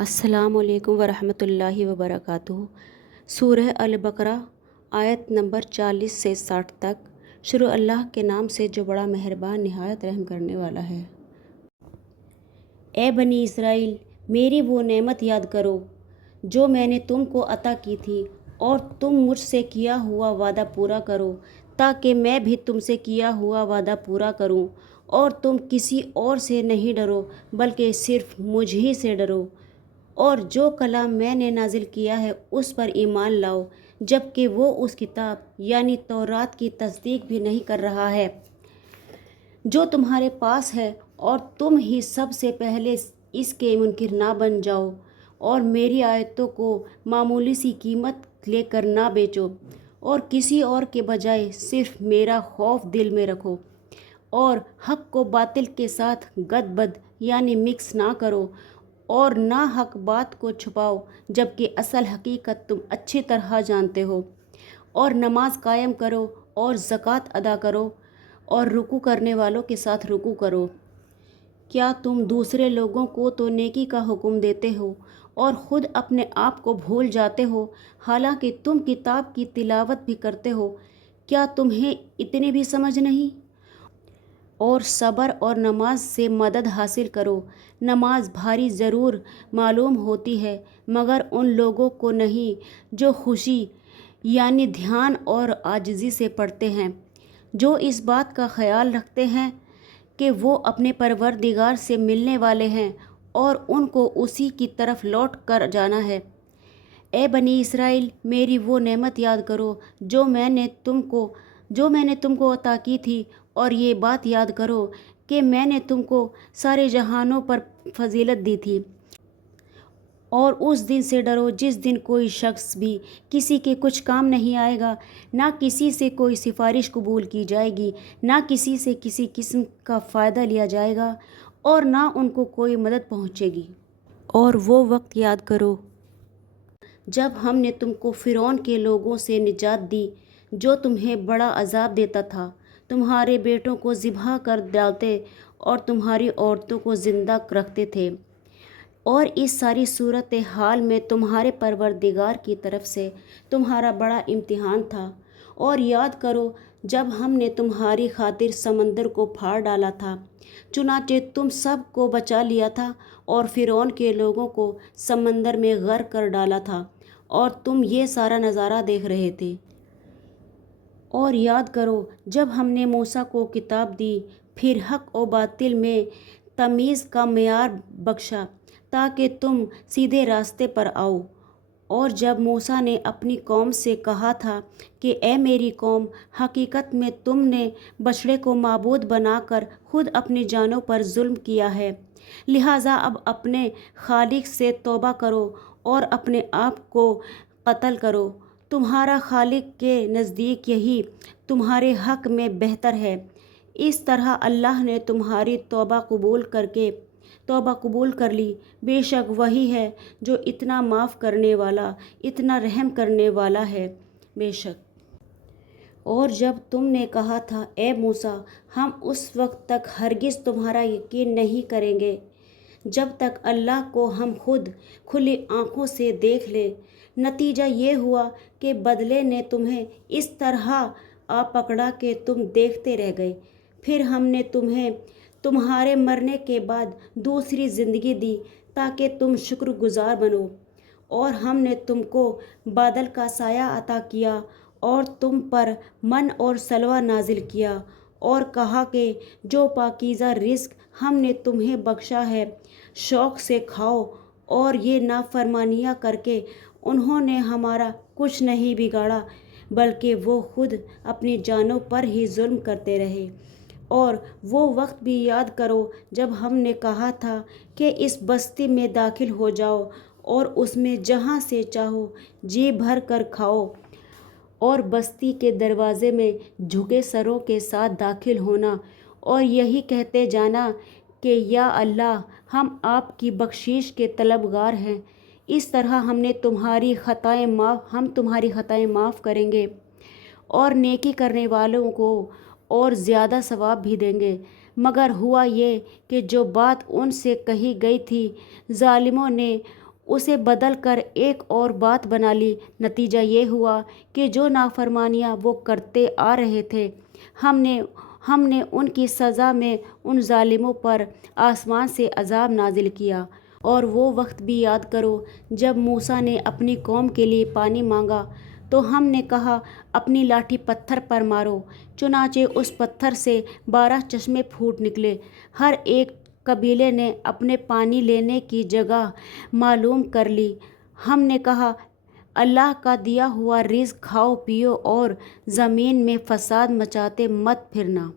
السلام علیکم ورحمۃ اللہ وبرکاتہ۔ سورہ البقرہ آیت نمبر 40 سے 60 تک۔ شروع اللہ کے نام سے جو بڑا مہربان نہایت رحم کرنے والا ہے۔ اے بنی اسرائیل، میری وہ نعمت یاد کرو جو میں نے تم کو عطا کی تھی، اور تم مجھ سے کیا ہوا وعدہ پورا کرو تاکہ میں بھی تم سے کیا ہوا وعدہ پورا کروں، اور تم کسی اور سے نہیں ڈرو بلکہ صرف مجھ ہی سے ڈرو، اور جو کلام میں نے نازل کیا ہے اس پر ایمان لاؤ، جبکہ وہ اس کتاب یعنی تورات کی تصدیق بھی نہیں کر رہا ہے جو تمہارے پاس ہے، اور تم ہی سب سے پہلے اس کے منکر نہ بن جاؤ، اور میری آیتوں کو معمولی سی قیمت لے کر نہ بیچو، اور کسی اور کے بجائے صرف میرا خوف دل میں رکھو، اور حق کو باطل کے ساتھ گد بد یعنی مکس نہ کرو، اور نہ حق بات کو چھپاؤ جبکہ اصل حقیقت تم اچھی طرح جانتے ہو، اور نماز قائم کرو اور زکوٰۃ ادا کرو، اور رکوع کرنے والوں کے ساتھ رکوع کرو۔ کیا تم دوسرے لوگوں کو تو نیکی کا حکم دیتے ہو اور خود اپنے آپ کو بھول جاتے ہو، حالانکہ تم کتاب کی تلاوت بھی کرتے ہو؟ کیا تمہیں اتنی بھی سمجھ نہیں؟ اور صبر اور نماز سے مدد حاصل کرو۔ نماز بھاری ضرور معلوم ہوتی ہے مگر ان لوگوں کو نہیں جو خوشی یعنی دھیان اور عاجزی سے پڑھتے ہیں، جو اس بات کا خیال رکھتے ہیں کہ وہ اپنے پروردگار سے ملنے والے ہیں اور ان کو اسی کی طرف لوٹ کر جانا ہے۔ اے بنی اسرائیل، میری وہ نعمت یاد کرو جو میں نے تم کو عطا کی تھی، اور یہ بات یاد کرو کہ میں نے تم کو سارے جہانوں پر فضیلت دی تھی۔ اور اس دن سے ڈرو جس دن کوئی شخص بھی کسی کے کچھ کام نہیں آئے گا، نہ کسی سے کوئی سفارش قبول کی جائے گی، نہ کسی سے کسی قسم کا فائدہ لیا جائے گا، اور نہ ان کو کوئی مدد پہنچے گی۔ اور وہ وقت یاد کرو جب ہم نے تم کو فرعون کے لوگوں سے نجات دی جو تمہیں بڑا عذاب دیتا تھا، تمہارے بیٹوں کو ذبح کر ڈالتے اور تمہاری عورتوں کو زندہ رکھتے تھے، اور اس ساری صورتحال میں تمہارے پروردگار کی طرف سے تمہارا بڑا امتحان تھا۔ اور یاد کرو جب ہم نے تمہاری خاطر سمندر کو پھاڑ ڈالا تھا، چنانچہ تم سب کو بچا لیا تھا، اور فرعون کے لوگوں کو سمندر میں غرق کر ڈالا تھا، اور تم یہ سارا نظارہ دیکھ رہے تھے۔ اور یاد کرو جب ہم نے موسیٰ کو کتاب دی، پھر حق و باطل میں تمیز کا معیار بخشا تاکہ تم سیدھے راستے پر آؤ۔ اور جب موسیٰ نے اپنی قوم سے کہا تھا کہ اے میری قوم، حقیقت میں تم نے بچڑے کو معبود بنا کر خود اپنی جانوں پر ظلم کیا ہے، لہٰذا اب اپنے خالق سے توبہ کرو اور اپنے آپ کو قتل کرو، تمہارا خالق کے نزدیک یہی تمہارے حق میں بہتر ہے۔ اس طرح اللہ نے تمہاری توبہ قبول کر لی، بے شک وہی ہے جو اتنا معاف کرنے والا، اتنا رحم کرنے والا ہے۔ بے شک اور جب تم نے کہا تھا اے موسیٰ، ہم اس وقت تک ہرگز تمہارا یقین نہیں کریں گے جب تک اللہ کو ہم خود کھلی آنکھوں سے دیکھ لیں، نتیجہ یہ ہوا کہ بدلے نے تمہیں اس طرح آ پکڑا کہ تم دیکھتے رہ گئے، پھر ہم نے تمہیں تمہارے مرنے کے بعد دوسری زندگی دی تاکہ تم شکر گزار بنو، اور ہم نے تم کو بادل کا سایہ عطا کیا اور تم پر من اور سلوہ نازل کیا، اور کہا کہ جو پاکیزہ رزق ہم نے تمہیں بخشا ہے شوق سے کھاؤ، اور یہ نافرمانیاں کر کے انہوں نے ہمارا کچھ نہیں بگاڑا بلکہ وہ خود اپنی جانوں پر ہی ظلم کرتے رہے۔ اور وہ وقت بھی یاد کرو جب ہم نے کہا تھا کہ اس بستی میں داخل ہو جاؤ اور اس میں جہاں سے چاہو جی بھر کر کھاؤ، اور بستی کے دروازے میں جھکے سروں کے ساتھ داخل ہونا اور یہی کہتے جانا کہ یا اللہ، ہم آپ کی بخشش کے طلبگار ہیں۔ اس طرح ہم تمہاری خطائیں معاف کریں گے اور نیکی کرنے والوں کو اور زیادہ ثواب بھی دیں گے۔ مگر ہوا یہ کہ جو بات ان سے کہی گئی تھی ظالموں نے اسے بدل کر ایک اور بات بنا لی۔ نتیجہ یہ ہوا کہ جو نافرمانیاں وہ کرتے آ رہے تھے، ہم نے ان کی سزا میں ان ظالموں پر آسمان سے عذاب نازل کیا۔ اور وہ وقت بھی یاد کرو جب موسیٰ نے اپنی قوم کے لیے پانی مانگا تو ہم نے کہا اپنی لاٹھی پتھر پر مارو، چنانچہ اس پتھر سے 12 چشمے پھوٹ نکلے۔ ہر ایک قبیلے نے اپنے پانی لینے کی جگہ معلوم کر لی۔ ہم نے کہا اللہ کا دیا ہوا رزق کھاؤ پیو اور زمین میں فساد مچاتے مت پھرنا۔